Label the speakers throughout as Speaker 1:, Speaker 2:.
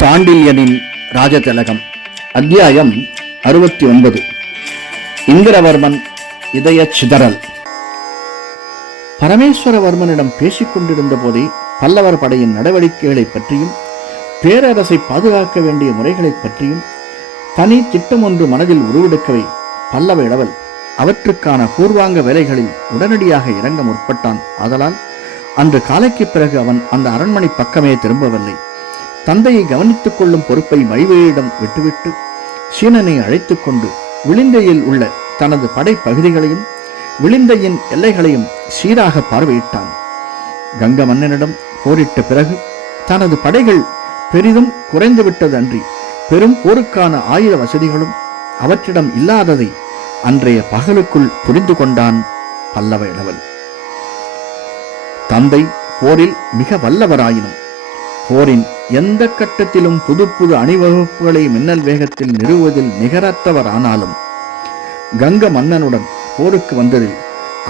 Speaker 1: சாண்டில்யனின் ராஜதிலகம் அத்தியாயம் அறுபத்தி ஒன்பது இந்திரவர்மன் இதய சிதறல். பரமேஸ்வரவர்மனிடம் பேசிக் கொண்டிருந்த போதே பல்லவர் படையின் நடவடிக்கைகளைப் பற்றியும் பேரரசை பாதுகாக்க வேண்டிய முறைகளைப் பற்றியும் தனி திட்டம் ஒன்று மனதில் உருவெடுக்கவே பல்லவ இளவல் அவற்றுக்கான பூர்வாங்க வேலைகளில் உடனடியாக இறங்க முற்பட்டான். ஆதலால் அன்று காலைக்குப் பிறகு அவன் அந்த அரண்மனை பக்கமே திரும்பவில்லை. தந்தையை கவனித்துக் கொள்ளும் பொறுப்பை மைவேயிடம் விட்டுவிட்டு சீனனை அழைத்துக் கொண்டு விளிந்தையில் உள்ள தனது படை பகுதிகளையும் விளிந்தையின் எல்லைகளையும் சீராக பார்வையிட்டான். கங்க மன்னனிடம் போரிட்ட பிறகு தனது படைகள் பெரிதும் குறைந்துவிட்டது அன்றி பெரும் போருக்கான ஆயுத வசதிகளும் அவற்றிடம் இல்லாததை அன்றைய பகலுக்குள் புரிந்து கொண்டான் பல்லவ இளவல். தந்தை போரில் மிக வல்லவராயினும் போரின் எந்த கட்டத்திலும் புது புது அணிவகுப்புகளை மின்னல் வேகத்தில் நிறுவுவதில் நிகரற்றவரானாலும் கங்க மன்னனுடன் போருக்கு வந்ததில்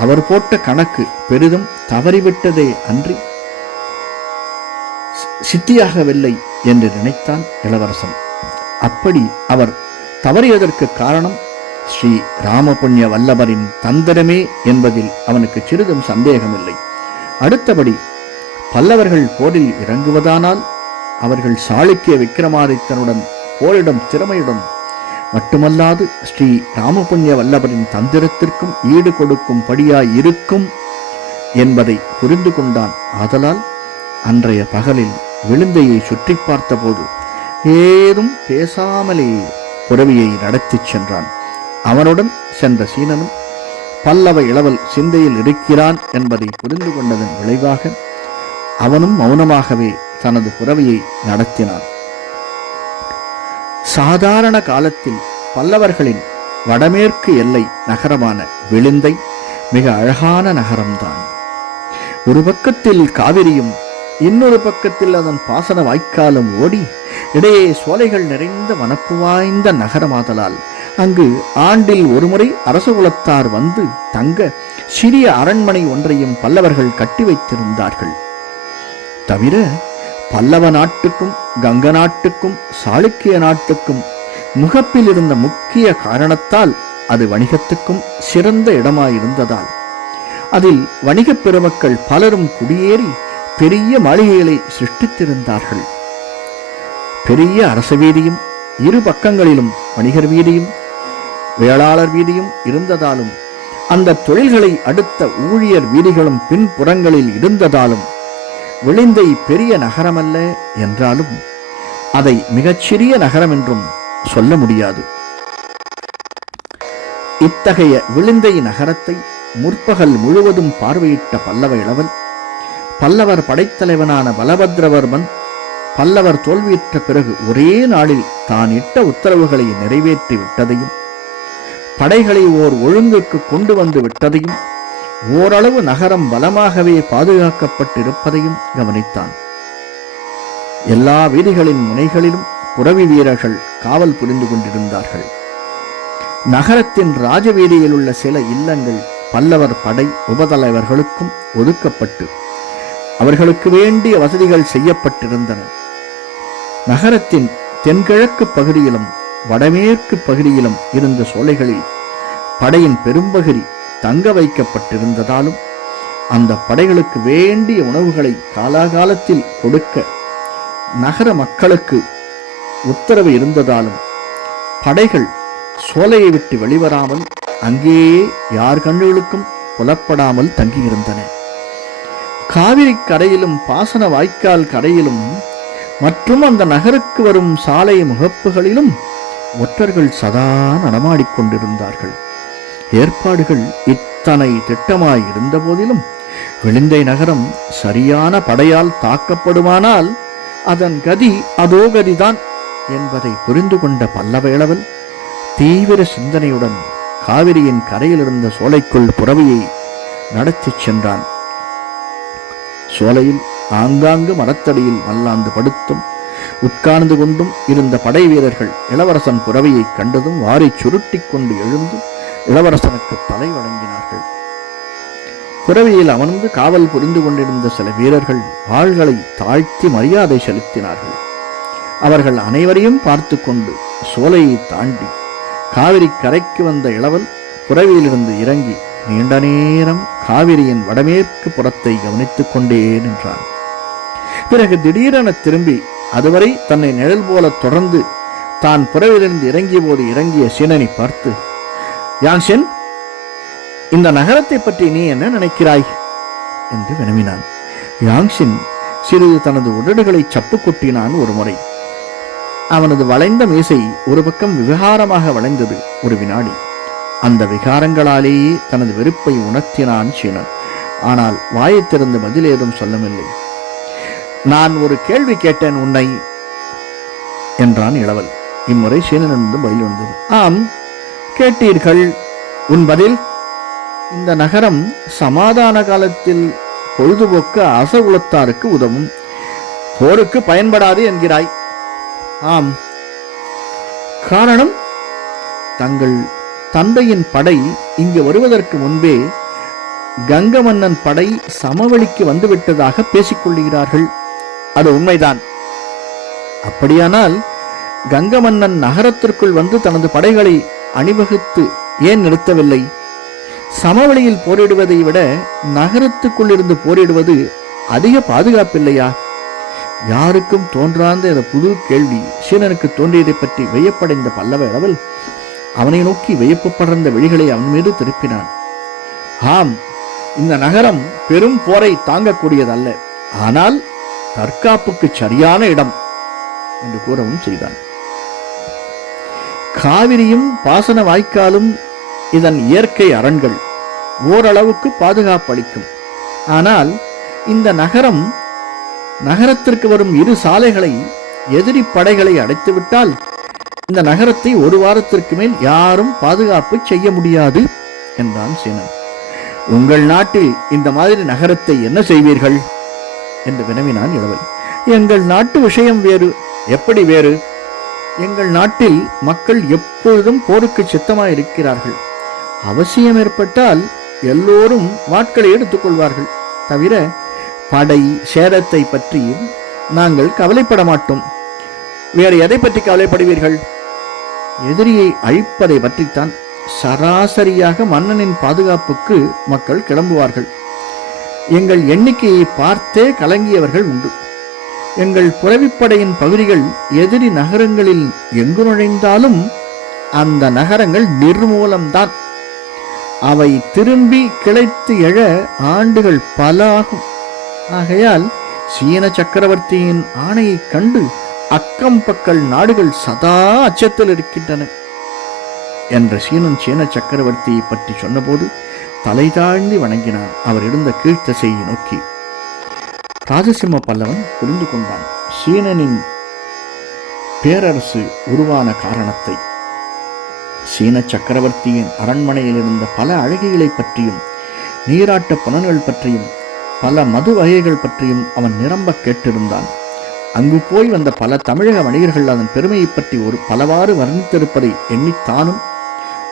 Speaker 1: அவர் போட்ட கணக்கு பெரிதும் தவறிவிட்டதே அன்றி சித்தியாகவில்லை என்று நினைத்தான் இளவரசன். அப்படி அவர் தவறியதற்கு காரணம் ஸ்ரீ ராமபுண்ணிய வல்லவரின் தந்திரமே என்பதில் அவனுக்கு சிறிதும் சந்தேகமில்லை. அடுத்தபடி பல்லவர்கள் போரில் இறங்குவதானால் அவர்கள் சாளுக்கிய விக்ரமாதித்தனுடன் போரிடும் திறமையுடன் மட்டுமல்லாது ஸ்ரீ ராமபுண்ணிய வல்லவரின் தந்திரத்திற்கும் ஈடு கொடுக்கும் படியாய் இருக்கும் என்பதை புரிந்து கொண்டான். ஆதலால் அன்றைய பகலில் விழுந்தையை சுற்றி பார்த்தபோது ஏதும் பேசாமலே புறவியை நடத்திச் சென்றான். அவனுடன் சென்ற சீனனும் பல்லவ இளவல் சிந்தையில் இருக்கிறான் என்பதை புரிந்து கொண்டதன் விளைவாக அவனும் மௌனமாகவே தனது புறவையை நடத்தினான். சாதாரண காலத்தில் பல்லவர்களின் வடமேற்கு எல்லை நகரமான விழுந்தை மிக அழகான நகரம்தான். ஒரு பக்கத்தில் காவிரியும் இன்னொரு பக்கத்தில் அதன் பாசன வாய்க்காலும் ஓடி இடையே சோலைகள் நிறைந்த வனப்பு வாய்ந்த நகரமாதலால் அங்கு ஆண்டில் ஒருமுறை அரச குலத்தார் வந்து தங்க சிறிய அரண்மனை ஒன்றையும் பல்லவர்கள் கட்டி வைத்திருந்தார்கள். தவிர பல்லவ நாட்டுக்கும் கங்க நாட்டுக்கும் சாளுக்கிய நாட்டுக்கும் முகப்பில் இருந்த முக்கிய காரணத்தால் அது வணிகத்துக்கும் சிறந்த இடமாயிருந்ததால் அதில் வணிகப் பெருமக்கள் பலரும் குடியேறி பெரிய மாளிகைகளை சிருஷ்டித்திருந்தார்கள். பெரிய அரச வீதியும் இரு பக்கங்களிலும் வணிகர் வீதியும் வேளாளர் வீதியும் இருந்ததாலும் அந்த தொழில்களை அடுத்த ஊழியர் வீதிகளும் பின்புறங்களில் இருந்ததாலும் விளிந்தை பெரிய நகரமல்ல என்றாலும் அதை மிகச்சிறிய நகரம் என்றும் சொல்ல முடியாது. இத்தகைய விழுந்தை நகரத்தை முற்பகல் முழுவதும் பார்வையிட்ட பல்லவ இளவல் பல்லவர் படைத்தலைவனான பலபத்ரவர்மன் பல்லவர் தோல்வியுற்ற பிறகு ஒரே நாளில் தான் இட்ட உத்தரவுகளை நிறைவேற்றி விட்டதையும் படைகளை ஓர் ஒழுங்குக்கு கொண்டு வந்து விட்டதையும் ஓரளவு நகரம் பலமாகவே பாதுகாக்கப்பட்டிருப்பதையும் கவனித்தான். எல்லா வீதிகளின் முனைகளிலும் புறவி வீரர்கள் காவல் புரிந்து கொண்டிருந்தார்கள். நகரத்தின் ராஜவீதியில் உள்ள சில இல்லங்கள் பல்லவர் படை உபதலைவர்களுக்கும் ஒதுக்கப்பட்டு அவர்களுக்கு வேண்டிய வசதிகள் செய்யப்பட்டிருந்தன. நகரத்தின் தென்கிழக்கு பகுதியிலும் வடமேற்கு பகுதியிலும் இருந்த சோலைகளில் படையின் பெரும்பகுதி தங்க வைக்கப்பட்டிருந்ததாலும் அந்த படைகளுக்கு வேண்டிய உணவுகளை காலாகாலத்தில் கொடுக்க நகர மக்களுக்கு உத்தரவு இருந்ததாலும் படைகள் சோலையை விட்டு வெளிவராமல் அங்கேயே யார் கண்ணுகளுக்கும் புலப்படாமல் தங்கியிருந்தன. காவிரி கரையிலும் பாசன வாய்க்கால் கரையிலும் மற்றும் அந்த நகருக்கு வரும் சாலை முகப்புகளிலும் ஒற்றர்கள் சதா நடமாடிக்கொண்டிருந்தார்கள் ஏற்பாடுகள் இத்தனை திட்டமாய் இருந்த போதிலும் விழுந்தை நகரம் சரியான படையால் தாக்கப்படுமானால் அதன் கதி அதோ கதிதான் என்பதை புரிந்து கொண்ட பல்லவேளவல் தீவிர சிந்தனையுடன் காவிரியின் கரையில் இருந்த சோலைக்குள் புறவையை நடத்திச் சென்றான். சோலையில் ஆங்காங்கு மரத்தடியில் மல்லாந்து படுத்தும் உட்கார்ந்து கொண்டும் இருந்த படை வீரர்கள் இளவரசன் புறவையைக் கண்டதும் வாரிச் சுருட்டிக் கொண்டு எழுந்தும் இளவரசனுக்கு தலை வணங்கினார்கள். புறவியில் அமர்ந்து காவல் புரிந்து கொண்டிருந்த சில வீரர்கள் வாள்களை தாழ்த்தி மரியாதை செலுத்தினார்கள். அவர்கள் அனைவரையும் பார்த்து கொண்டு சோலையை தாண்டி காவிரி கரைக்கு வந்த இளவல் புறவியிலிருந்து இறங்கி நீண்ட நேரம் காவிரியின் வடமேற்கு புறத்தை கவனித்துக் கொண்டே நின்றான். பிறகு திடீரென திரும்பி அதுவரை தன்னை நிழல் போல தொடர்ந்து தான் புறவிலிருந்து இறங்கிய போது இறங்கிய சீனனை பார்த்து யாங்ஷென் இந்த நகரத்தை பற்றி நீ என்ன நினைக்கிறாய்? என்று வினவினான். யாங்ஷின் சிறிது தனது உடடுகளை சப்பு கொட்டினான் ஒரு முறை அவனது வளைந்த மீசை ஒரு பக்கம் விவகாரமாக வளைந்தது ஒரு வினாடி. அந்த விகாரங்களாலேயே தனது வெறுப்பை உணர்த்தினான் சீனன். ஆனால் வாயை திறந்து பதில் ஏதும் சொல்லவில்லை. நான் ஒரு கேள்வி கேட்டேன் உன்னை என்றான் இளவல். இம்முறை சீனனிருந்து பதில் வந்தது. ஆம் கேட்டீர்கள். உன் பதில் இந்த நகரம் சமாதான காலத்தில் பொழுதுபோக்கு அசகுலத்தாருக்கு உதவும். போருக்கு பயன்படாது என்கிறாய். ஆம். காரணம் தங்கள் தந்தையின் படை இங்கு வருவதற்கு முன்பே கங்க மன்னன் படை சமவெளிக்கு வந்துவிட்டதாக பேசிக்கொள்கிறார்கள் அது உண்மைதான். அப்படியானால் கங்க மன்னன் நகரத்திற்குள் வந்து தனது படைகளை அணிவகுத்து ஏன் நிறுத்தவில்லை? சமவெளியில் போரிடுவதை விட நகரத்துக்குள் இருந்து போரிடுவது அதிக பாதுகாப்பில்லையா? யாருக்கும் தோன்றாந்த இந்த புது கேள்வி சீனனுக்கு தோன்றியதை பற்றி வியப்படைந்த பல்லவ இளவல் அவனை நோக்கி வியப்பு படர்ந்த விழிகளை அவன் மீது திருப்பினான். ஆம் இந்த நகரம் பெரும் போரை தாங்கக்கூடியதல்ல. ஆனால் தற்காப்புக்கு சரியான இடம் என்று கூறவும் செய்தான். காவிரியும் பாசன வாய்க்காலும் இதன் இயற்கை அரண்கள் ஓரளவுக்கு பாதுகாப்பு அளிக்கும் ஆனால் இந்த நகரம் நகரத்திற்கு வரும் இரு சாலைகளை எதிரி படைகளை அடைத்துவிட்டால் இந்த நகரத்தை ஒரு வாரத்திற்கு மேல் யாரும் பாதுகாப்பு செய்ய முடியாது என்றான் சீனன். உங்கள் நாட்டில் இந்த மாதிரி நகரத்தை என்ன செய்வீர்கள்? என்று வினவினான் இளவல். எங்கள் நாட்டு விஷயம் வேறு. எப்படி வேறு? எங்கள் நாட்டில் மக்கள் எப்பொழுதும் போருக்கு சித்தமாக இருக்கிறார்கள் அவசியம் ஏற்பட்டால் எல்லோரும் வாட்களை எடுத்துக்கொள்வார்கள். தவிர படை சேதத்தை பற்றியும் நாங்கள் கவலைப்பட மாட்டோம் வேறு எதை பற்றி கவலைப்படுவீர்கள்? எதிரியை அழிப்பதை பற்றித்தான் சராசரியாக மன்னனின் பாதுகாப்புக்கு மக்கள் கிளம்புவார்கள். எங்கள் எண்ணிக்கையை பார்த்தே கலங்கியவர்கள் உண்டு. எங்கள் புறவிப்படையின் பகுதிகள் எதிரி நகரங்களில் எங்கு நுழைந்தாலும் அந்த நகரங்கள் நிர்மூலம்தான். அவை திரும்பி கிளைத்து எழ ஆண்டுகள் பல ஆகும் ஆகையால் சீன சக்கரவர்த்தியின் ஆணையைக் கண்டு அக்கம் பக்கல் நாடுகள் சதா அச்சத்தில் இருக்கின்றன என்ற சீனன் சீன சக்கரவர்த்தியை பற்றி சொன்னபோது தலை தாழ்ந்து வணங்கினான். அவர் இருந்த கீழ்த்தசையை நோக்கி ராஜசிம்ம பல்லவன் புரிந்து கொண்டான். சீனனின் பேரரசு உருவான காரணத்தை. சீன சக்கரவர்த்தியின் அரண்மனையில் இருந்த பல அழகிகளை பற்றியும் நீராட்ட புலன்கள் பற்றியும் பல மது வகைகள் பற்றியும் அவன் நிரம்ப கேட்டிருந்தான். அங்கு போய் வந்த பல தமிழக வணிகர்கள் அதன் பெருமையை பற்றி ஒரு பலவாறு வர்ணித்திருப்பதை எண்ணித்தானும்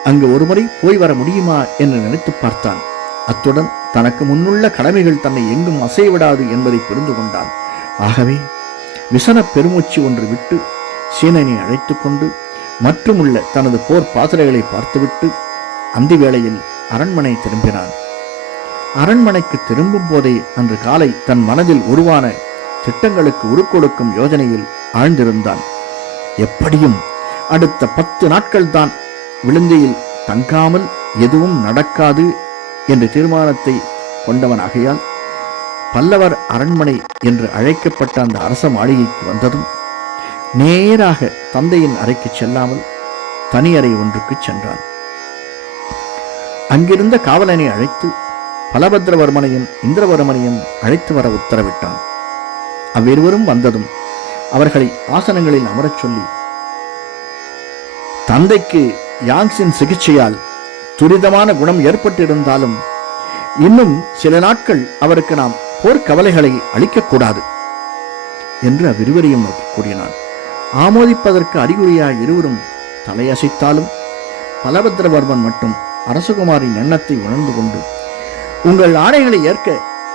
Speaker 1: அங்கு ஒருமுறை போய் வர முடியுமா என்று நினைத்து பார்த்தான். அத்துடன் தனக்கு முன்னுள்ள கடமைகள் தன்னை எங்கும் அசைவிடாது என்பதை புரிந்து கொண்டான். ஆகவே விசன பெருமூச்சு ஒன்று விட்டு சீனனை அழைத்து கொண்டு மற்றுமுள்ள தனது போர் பாத்திரைகளை பார்த்துவிட்டு அந்தி வேளையில் அரண்மனை திரும்பினான். அரண்மனைக்கு திரும்பும் போதே அன்று காலை தன் மனதில் உருவான திட்டங்களுக்கு உருக்கொடுக்கும் யோஜனையில் ஆழ்ந்திருந்தான். எப்படியும் அடுத்த பத்து நாட்கள்தான் விழுந்தையில் தங்காமல் எதுவும் நடக்காது என்ற தீர்மானத்தை கொண்டவன் ஆகையால் பல்லவர் அரண்மனை என்று அழைக்கப்பட்ட அந்த அரச மாளிகைக்கு வந்ததும் நேராக தந்தையின் அறைக்கு செல்லாமல் தனி அறை ஒன்றுக்கு சென்றான். அங்கிருந்த காவலனை அழைத்து பலபத்ரவர்மனையும் இந்திரவர்மனையும் அழைத்து வர உத்தரவிட்டான். அவ்விருவரும் வந்ததும் அவர்களை ஆசனங்களில் அமரச் சொல்லி தந்தைக்கு யாங்ஸின் சிகிச்சையால் துரிதமான குணம் ஏற்பட்டிருந்தாலும் இன்னும் சில நாட்கள் அவருக்கு நாம் போர்க்கவலைகளை அளிக்கக்கூடாது என்று அவ்விருவரையும் நோக்கி கூறினான் ஆமோதிப்பதற்கு அறிகுறியாய் இருவரும் தலையசைத்தாலும் பலபத்ரவர்மன் மட்டும் அரசகுமாரின் எண்ணத்தை உணர்ந்து கொண்டு உங்கள் ஆணைகளை ஏற்க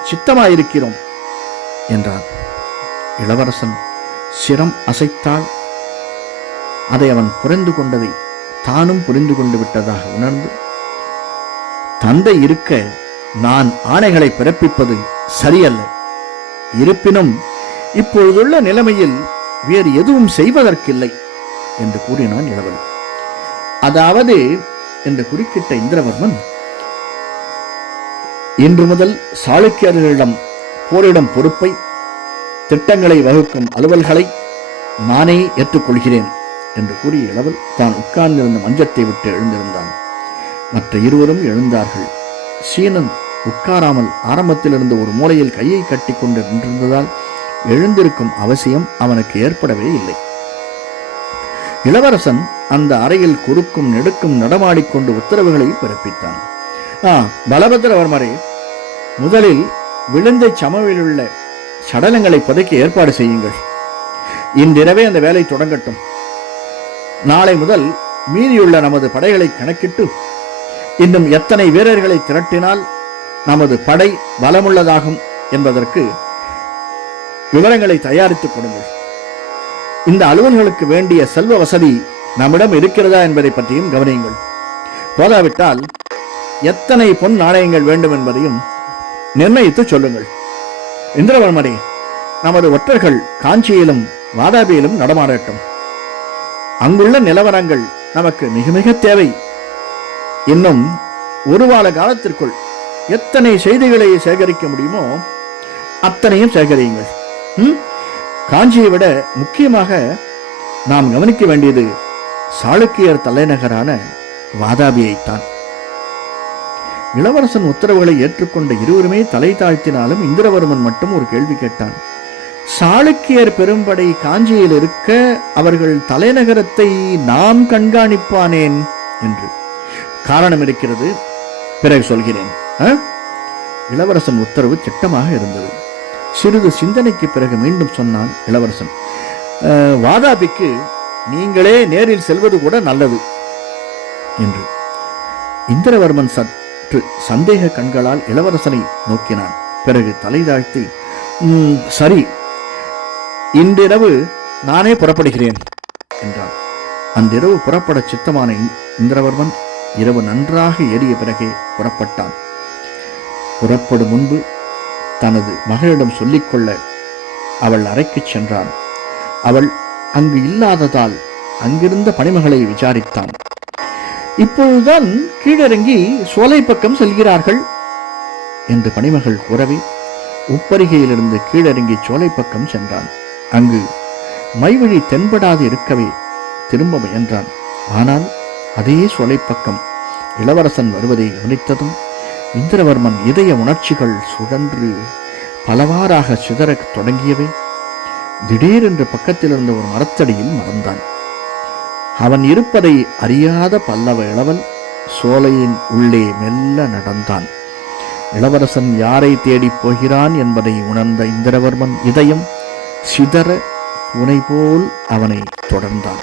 Speaker 1: சித்தமாயிருக்கிறோம் என்றான் இளவரசன் சிரம் அசைத்தால் அதை அவன் புரிந்து கொண்டதை தானும் புரிந்து கொண்டு விட்டதாக உணர்ந்து தந்தை இருக்க நான் ஆணைகளை பிறப்பிப்பது சரியல்ல. இருப்பினும் இப்பொழுதுள்ள நிலைமையில் வேறு எதுவும் செய்வதற்கில்லை என்று கூறினான் இளவன் அதாவது என்று குறுக்கிட்ட இந்திரவர்மன் இன்று முதல் சாளுக்கியர்களிடம் போரிடும் பொறுப்பை திட்டங்களை வகுக்கும் அலுவல்களை நானே ஏற்றுக்கொள்கிறேன் என்று கூறிய இளவல் தான் உட்கார்ந்திருந்த மஞ்சத்தை விட்டு எழுந்திருந்தான். மற்ற இருவரும் எழுந்தார்கள். சீனன் உட்காராமல் ஆரம்பத்தில் இருந்த ஒரு மூலையில் கையை கட்டிக்கொண்டு நின்றிருந்ததால் எழுந்திருக்கும் அவசியம் அவனுக்கு ஏற்படவே இல்லை. இளவரசன் அந்த அறையில் குறுக்கும் நெடுக்கும் நடமாடிக்கொண்டு உத்தரவுகளை பிறப்பித்தான். ஆ பலபத்திரவர்மரே முதலில் விழுந்த சமவில் உள்ள சடலங்களை புதைக்க ஏற்பாடு செய்யுங்கள். இன்றிரவே அந்த வேலை தொடங்கட்டும். நாளை முதல் மீதியுள்ள நமது படைகளை கணக்கிட்டு இன்னும் எத்தனை வீரர்களை திரட்டினால் நமது படை பலமுள்ளதாகும் என்பதற்கு விவரங்களை தயாரித்துக் கொடுங்கள். இந்த அலுவல்களுக்கு வேண்டிய செல்வ வசதி நம்மிடம் இருக்கிறதா என்பதை பற்றியும் கவனியுங்கள். போதாவிட்டால் எத்தனை பொன் நாணயங்கள் வேண்டும் என்பதையும் நிர்ணயித்து சொல்லுங்கள். இந்திரவர்மரே நமது ஒற்றர்கள் காஞ்சியிலும் வாதாபியிலும் நடமாடட்டும். அங்குள்ள நிலவரங்கள் நமக்கு மிக மிக தேவை. இன்னும் ஒரு வார காலத்திற்குள் எத்தனை செய்திகளை சேகரிக்க முடியுமோ அத்தனையும் சேகரியுங்கள். ம்? காஞ்சியை விட முக்கியமாக நாம் கவனிக்க வேண்டியது சாளுக்கியர் தலைநகரான வாதாபியைத்தான். இளவரசன் உத்தரவுகளை ஏற்றுக்கொண்ட இருவருமே தலை தாழ்த்தினாலும் இந்திரவர்மன் மட்டும் ஒரு கேள்வி கேட்டான். சாளுக்கியர் பெரும்படை காஞ்சியில் இருக்க அவர்கள் தலைநகரத்தை நாம் கண்காணிப்பானேன்? என்று. காரணம் இருக்கிறது. பிறகு சொல்கிறேன். இளவரசன் உத்தரவு திட்டமாக இருந்தது. சிறிது சிந்தனைக்கு பிறகு மீண்டும் சொன்னான் இளவரசன் வாதாபிக்கு நீங்களே நேரில் செல்வது கூட நல்லது என்று. இந்திரவர்மன் சற்று சந்தேக கண்களால் இளவரசனை நோக்கினான். பிறகு தலை தாழ்த்தி சரி. இன்றிரவு நானே புறப்படுகிறேன் என்றான். அன்றிரவு புறப்பட சித்தமான இந்திரவர்மன் இரவு நன்றாக ஏறிய பிறகே புறப்பட்டான். புறப்படும் முன்பு தனது மகளிடம் சொல்லிக்கொள்ள அவள் அறைக்குச் சென்றான். அவள் அங்கு இல்லாததால் அங்கிருந்த பணிமகளை விசாரித்தான். இப்பொழுதுதான் கீழிறங்கி சோலை பக்கம் செல்கிறார்கள் என்று பணிமகள் கூறவே உப்பருகையிலிருந்து கீழிறங்கி சோலை பக்கம் சென்றான். அங்கு மைவழி தென்படாது இருக்கவே திரும்ப முயன்றான். ஆனால் அதே சோலை பக்கம் இளவரசன் வருவதை கவனித்ததும் இந்திரவர்மன் இதய உணர்ச்சிகள் சுழன்று பலவாறாக சிதறத் தொடங்கியவை. திடீரென்று பக்கத்தில் இருந்த ஒரு மரத்தடியில் மறந்தான். அவன் இருப்பதை அறியாத பல்லவ இளவல் சோலையின் உள்ளே மெல்ல நடந்தான். இளவரசன் யாரை தேடிப் போகிறான் என்பதை உணர்ந்த இந்திரவர்மன் இதயம் சிதற புனை போல் அவனை தொடர்ந்தான்.